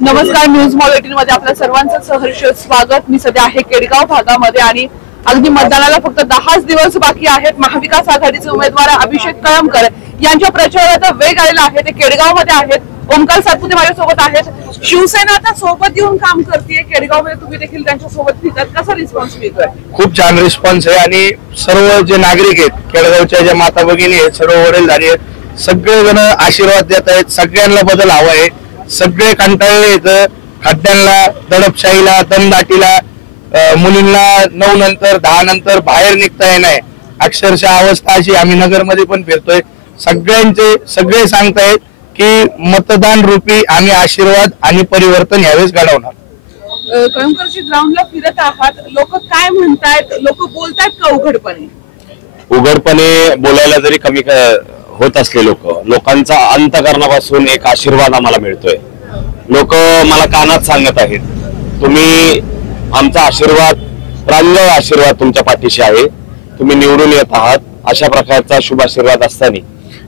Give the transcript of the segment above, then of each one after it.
नमस्कार, news mall 18 मध्ये आपल्या सर्वांचं सहर्ष स्वागत। मी सध्या आहे केडगाव भागामध्ये आणि अगदी मतदानाला फक्त 10 दिवस बाकी आहेत। महाविकास आघाडीचे उमेदवार अभिषेक कळमकर यांच्या प्रचारात वेग आलेला आहे। ते केडगाव मध्ये आहेत। ओमकार सातपुते माझ्यासोबत आहेत। शिवसेना आता सोबत येऊन काम करते। केडगाव मध्ये तुम्ही देखील त्यांच्या सोबत फिरतात, कसा रिस्पॉन्स मिळतोय? खूप छान रिस्पॉन्स आहे आणि सर्व जे नागरिक आहेत, केडगावच्या ज्या माता भगिनी आहेत, सर्व वडीलधारी आहेत, सगळेजण आशीर्वाद देत आहेत। सगळ्यांना बदल हवा आहे। सगळे कंटाळले आहेत खड्ड्यांना, दडपशाहीला, दमदाटीला। मुलींना 9 नंतर 10 नंतर बाहेर निघता येणार, अक्षरशः अवस्था अशी। आम्ही नगरमध्ये पण फिरतोय, सगळे सांगतायत की मतदान रूपी आम्ही आशीर्वाद आणि परिवर्तन यावेळेस घडवणार। कळमकरची ग्राउंडला फिरत आहात, लोक काय म्हणतायत? लोक बोलतायत का उघडपणे? उघडपणे बोलायला जरी कमी होत असले लोकांचा अंतकरणापासून एक आशीर्वाद आम्हाला मिळतोय। लोक मला कानात सांगत आहेत, तुम्ही आमचा आशीर्वाद, प्रांजळ आशीर्वाद तुमच्या पाठीशी आहे, तुम्ही निवडून येत आहात, अशा प्रकारचा शुभ आशीर्वाद असताना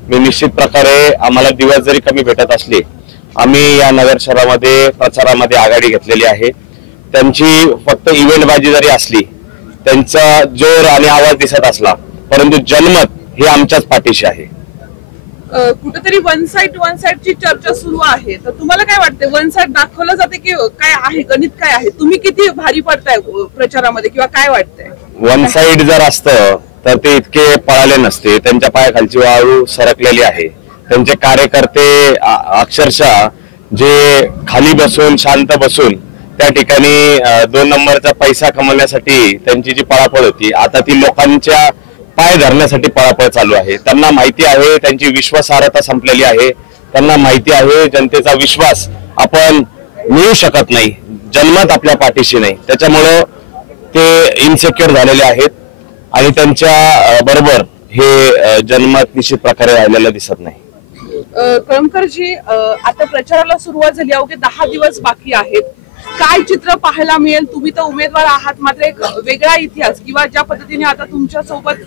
मी निश्चित प्रकारे आम्हाला दिवस जरी कमी भेटत असले, आम्ही या नगर शहरामध्ये प्रचारामध्ये आघाडी घेतलेली आहे। त्यांची फक्त इव्हेंटबाजी जरी असली, त्यांचा जोर आणि आवाज दिसत असला, परंतु जनमत हे आमच्याच पाठीशी आहे। कुठेतरी वन साइडची चर्चा सुरू आहे, तर तुम्हाला काय वाटते? वन साइड दाखवलं जाते की काय आहे, गणित काय आहे? तुम्ही किती भारी पडताय प्रचारामध्ये किंवा काय वाटतंय? वन साइड जर असतं तर ते इतके पळाले नसते। त्यांच्या पायाखालची वाळू सरकलेली आहे। त्यांचे कार्यकर्ते अक्षरशः जे खाली बसून शांत बसून त्या ठिकाणी 2 नंबरचा पैसा कमवण्यासाठी त्यांची जी पळापळ होती, आता ती लोकांच्या पाय धरण्यासाठी पळापळ चालू आहे। त्यांना माहिती आहे त्यांची विश्वासार्हता संपलेली आहे। त्यांना माहिती आहे जनतेचा विश्वास आपण मिळू शकत नाही, जनमत आपल्या पाठीशी नाही। त्याच्यामुळे ते इन्सेक्युअर झालेले आहेत आणि त्यांच्या बरोबर हे जनमत निश्चित प्रकारे राहिलेलं दिसत नाही। कळमकरजी, आता प्रचाराला सुरुवात झाली, अवघे 10 दिवस बाकी आहेत। काय चित्र पाहायला मिळेल? तुम्ही तर उमेदवार आहात, मात्र एक वेगळा इतिहास किंवा ज्या पद्धतीने आता तुमच्या सोबत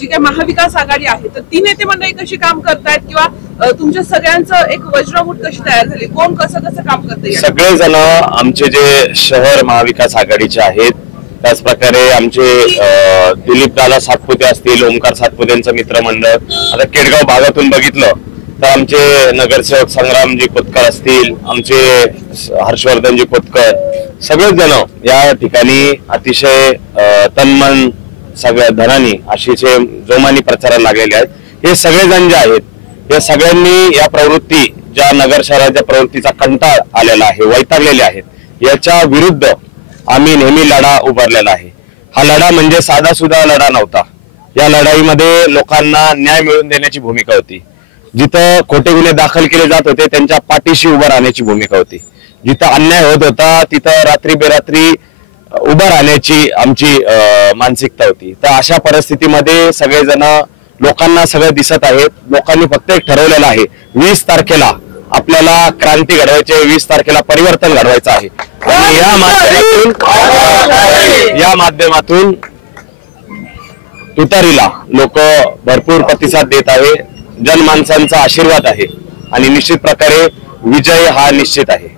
जी काही महाविकास आघाडी आहे, तर ती नेते मंडळी कशी काम करतायत किंवा तुमच्या सगळ्यांचं एक वज्रमूठ कशी तयार झाली? कोण कसं काम करतंय? सगळेजण आमचे जे शहर महाविकास आघाडीचे आहेत, त्याच प्रकारे आमचे दिलीप दादा सातपुते असतील, ओमकार सातपुतेंचं मित्रमंडळ, आता केडगाव भागातून बघितलं तर आमचे नगरसेवक संग्रामजी खोतकर असतील, आमचे हर्षवर्धनजी खोतकर, सगळेच जण या ठिकाणी अतिशय तन्मन सगळ्या धनानी अशीचे जोमानी प्रचाराला लागलेले आहेत। हे सगळेजण जे आहेत, हे सगळ्यांनी या प्रवृत्ती, ज्या नगर शहराच्या प्रवृत्तीचा कंटाळ आलेला आहे, वैतागलेले आहेत, याच्या विरुद्ध आम्ही नेहमी लढा उभारलेला आहे। हा लढा म्हणजे साधा सुद्धा लढा नव्हता। या लढाईमध्ये लोकांना न्याय मिळवून देण्याची भूमिका होती। जिथं खोटे गुन्हे दाखल केले जात होते त्यांच्या पाठीशी उभं राहण्याची भूमिका होती। जिथं अन्याय होत होता तिथं रात्री बेरात्री उभं राहण्याची आमची मानसिकता होती। तर अशा परिस्थितीमध्ये सगळेजण, लोकांना सगळं दिसत आहेत। लोकांनी फक्त एक ठरवलेलं आहे, 20 तारखेला आपल्याला क्रांती घडवायची आहे, 20 तारखेला परिवर्तन घडवायचं आहे। आणि या माध्यमातून तुतारीला लोक भरपूर प्रतिसाद देत आहे, जनमानसांचा आशीर्वाद आहे आणि निश्चित प्रकारे विजय हा निश्चित आहे।